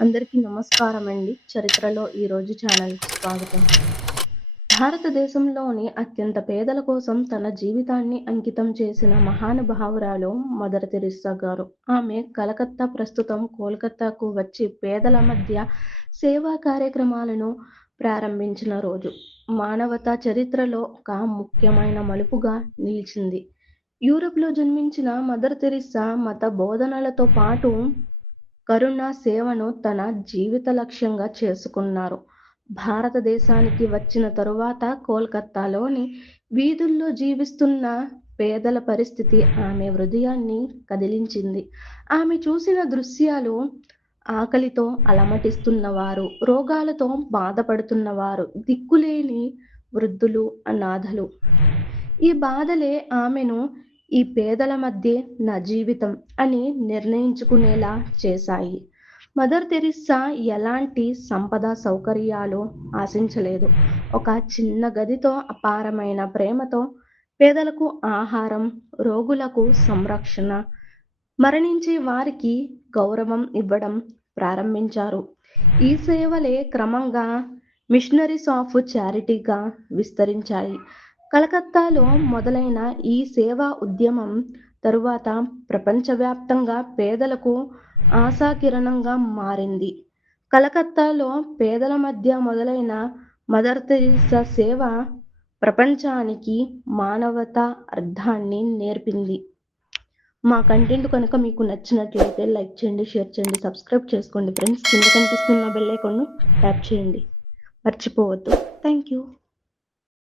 అందరికీ నమస్కారం అండి. చరిత్రలో ఈరోజు ఛానల్‌కి స్వాగతం. భారతదేశంలోని అత్యంత పేదల కోసం తన జీవితాన్ని అంకితం చేసిన మహానుభావురాలు మదర్ తెరెస్సా గారు. ఆమె కలకత్తా ప్రస్తుతం కోల్కతాకు వచ్చి పేదల మధ్య సేవా కార్యక్రమాలను ప్రారంభించిన రోజు మానవతా చరిత్రలో ఒక ముఖ్యమైన మలుపుగా నిలిచింది. యూరప్‌లో జన్మించిన మదర్ తెరెస్సా మత బోధనలతో పాటు కరుణ సేవను తన జీవిత లక్ష్యంగా చేసుకున్నారు. భారతదేశానికి వచ్చిన తరువాత కోల్కతాలోని వీధుల్లో జీవిస్తున్న పేదల పరిస్థితి ఆమె హృదయాన్ని కదిలించింది. ఆమె చూసిన దృశ్యాలు ఆకలితో అలమటిస్తున్నవారు, రోగాలతో బాధపడుతున్నవారు, దిక్కులేని వృద్ధులు, అనాథలు. ఈ బాధలే ఆమెను ఈ పేదల మధ్యే నా జీవితం అని నిర్ణయించుకునేలా చేశాయి. మదర్ తెరెస్సా ఎలాంటి సంపద సౌకర్యాలు ఆశించలేదు. ఒక చిన్న గదితో అపారమైన ప్రేమతో పేదలకు ఆహారం, రోగులకు సంరక్షణ, మరణించే వారికి గౌరవం ఇవ్వడం ప్రారంభించారు. ఈ సేవలే క్రమంగా మిషనరీస్ ఆఫ్ చారిటీగా విస్తరించాయి. కలకత్తాలో మొదలైన ఈ సేవా ఉద్యమం తరువాత ప్రపంచవ్యాప్తంగా పేదలకు ఆశాకిరణంగా మారింది. కలకత్తాలో పేదల మధ్య మొదలైన మదర్ తెరెస్సా సేవ ప్రపంచానికి మానవతా అర్థాన్ని నేర్పింది. మా కంటెంట్ కనుక మీకు నచ్చినట్లయితే లైక్ చేయండి, షేర్ చేయండి, సబ్స్క్రైబ్ చేసుకోండి ఫ్రెండ్స్. కింద కనిపిస్తున్న బెల్ ఐకాన్‌ను ట్యాప్ చేయండి. మర్చిపోవద్దు. Thank you.